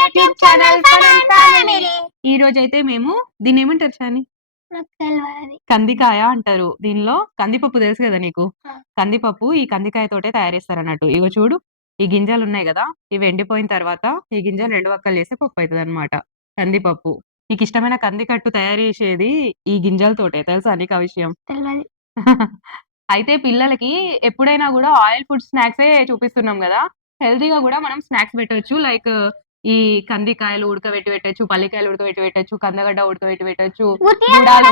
YouTube channel fun and family. ఈ రోజు అయితే మేము దీన్ని ఏమంటారు షాని? కందికాయ అంటారు. దీనిలో కందిపప్పు తెలుసు కదా నీకు? కందిపప్పు ఈ కందికాయ తోటే తయారు చేస్తారు అన్నట్టు. ఇగో చూడు, ఈ గింజలు ఉన్నాయి కదా, ఇవి ఎండిపోయిన తర్వాత ఈ గింజలు 2 వక్కలు చేస్తే పప్పు అవుతుంది అనమాట, కందిపప్పు. నీకు ఇష్టమైన కందికట్టు తయారు చేసేది ఈ గింజలతోటే, తెలుసా నీకు ఆ విషయం? అయితే పిల్లలకి ఎప్పుడైనా కూడా ఆయిల్ ఫుడ్ స్నాక్సే చూపిస్తున్నాం కదా, హెల్తీగా కూడా మనం స్నాక్స్ పెట్టొచ్చు. లైక్ ఈ కందికాయలు ఉడకబెట్టి పెట్టొచ్చు, పల్లికాయలు ఉడకబెట్టి పెట్టొచ్చు, కందగడ్డ ఉడకబెట్టి పెట్టొచ్చు, గుడాలు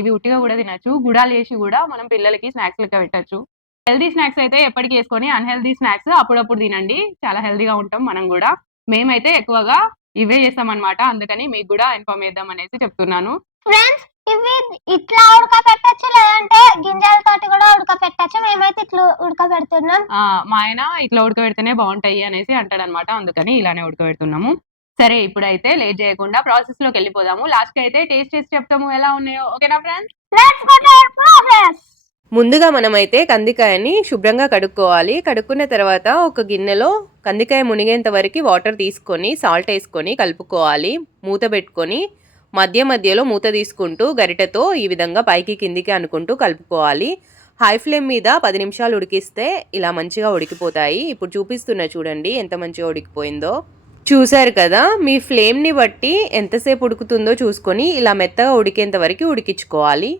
ఇవి ఉట్టిగా కూడా తినచ్చు. గుడాలు చేసి కూడా మనం పిల్లలకి స్నాక్స్ లెక్క పెట్టొచ్చు. హెల్తీ స్నాక్స్ అయితే ఎప్పటికి వేసుకొని అన్‌హెల్తీ స్నాక్స్ అప్పుడప్పుడు తినండి. చాలా హెల్తీగా ఉంటాం మనం కూడా. మేమైతే ఎక్కువగా ఇవే చేస్తామన్నమాట. అందుకని మీకు కూడా ఇన్ఫార్మ్ చేద్దాం అనేసి చెప్తున్నాను. ఫ్రెండ్స్, ఇవి ఇట్లా ఉడకబెట్టచ్చు, లేదంటే గింజలతోటి కూడా ఉడకబెట్టచ్చు. మేమైతే ఇట్లా ఉడకబెడుతున్నాం. మా ఆయన ఇట్లా ఉడకబెడితేనే బాగుంటాయి అనేసి అంటాడనమాట, అందుకని ఇలానే ఉడకబెడుతున్నాము. సరే, ఇప్పుడైతే లేట్ చేయకుండా ప్రాసెస్ లోకి వెళ్ళిపోదాము. లాస్ట్ కి అయితే టేస్ట్ చేసి చెప్తాము ఎలా ఉన్నాయో. ఓకేనా friends? Let's go to process. ముందుగా మనమైతే కందికాయని శుభ్రంగా కడుక్కోవాలి. కడుక్కున్న తర్వాత ఒక గిన్నెలో కందికాయ మునిగేంత వరకు వాటర్ తీసుకొని సాల్ట్ వేసుకొని కలుపుకోవాలి. మూత పెట్టుకొని మధ్య మధ్యలో మూత తీసుకుంటూ గరిటెతో ఈ విధంగా పైకి కిందికి అనుకుంటూ కలుపుకోవాలి. హై ఫ్లేమ్ మీద 10 నిమిషాలు ఉడికిస్తే ఇలా మంచిగా ఉడికిపోతాయి. ఇప్పుడు చూపిస్తున్నా చూడండి ఎంత మంచిగా ఉడికిపోయిందో. చూసారు కదా, మీ ఫ్లేమ్ని బట్టి ఎంతసేపు ఉడుకుతుందో చూసుకొని ఇలా మెత్తగా ఉడికేంత వరకు ఉడికించుకోవాలి.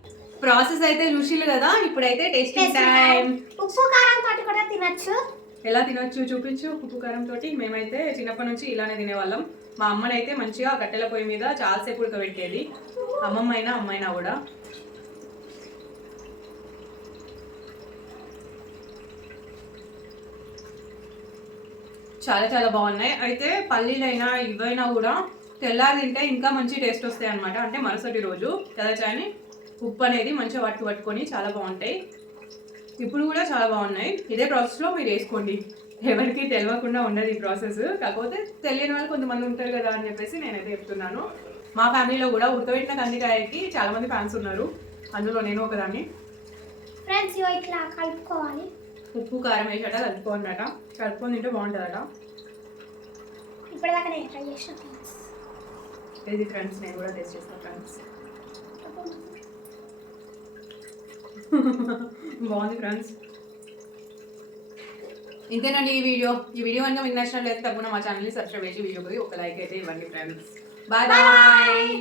ప్రాసెస్ అయితే చూసిల్లు కదా, ఇప్పుడైతే టేస్టింగ్ టైం. ఉప్పు కారం తోటి కూడా తినచ్చు. ఎలా తినొచ్చు చూపించు. ఉప్పు కారం తోటి మేమైతే చిన్నప్పటి నుంచి ఇలానే తినేవాళ్ళం. మా అమ్మనైతే మంచిగా కట్టెల పొయ్యి మీద చాలాసేపు ఉడకబెట్టేది, అమ్మైనా కూడా. చాలా చాలా బాగున్నాయి. అయితే పల్లీలైనా ఇవైనా కూడా తెల్లారి తింటే ఇంకా మంచి టేస్ట్ వస్తాయి అనమాట. అంటే మరుసటి రోజు తెల్లచాయని ఉప్పు అనేది మంచిగా పట్టుకొని చాలా బాగుంటాయి. ఇప్పుడు కూడా చాలా బాగున్నాయి. ఇదే ప్రాసెస్లో మీరు వేసుకోండి. ఎవరికి తెలియకుండా ఉండదు ఈ ప్రాసెస్. కాకపోతే తెలియని వాళ్ళు కొంతమంది ఉంటారు కదా అని చెప్పేసి నేనైతే చెప్తున్నాను. మా ఫ్యామిలీలో కూడా ఉడకబెట్టిన కందికాయకి చాలా మంది ఫ్యాన్స్ ఉన్నారు, అందులో నేను ఒకదాన్ని. ఫ్రెండ్స్, ఇట్లా కలుపుకోవాలి. ఉప్పు కారం వేసాట కలుపుకోవాలన్నట. కలుపుకొని తింటే బాగుంటుందట. ఇప్పటిదాకా నేను ట్రై చేసిన ఇది ఫ్రెండ్స్, నేను కూడా టేస్ట్ చేస్తాను ఫ్రెండ్స్. బాగుంది ఫ్రెండ్స్. ఇంతేనండి ఈ వీడియో కనుక మీకు నచ్చినట్లయితే తప్పకుండా మా ఛానల్ని సబ్స్క్రైబ్ చేసి వీడియోకి ఒక లైక్ అయితే ఇవ్వండి ఫ్రెండ్స్. Bye bye.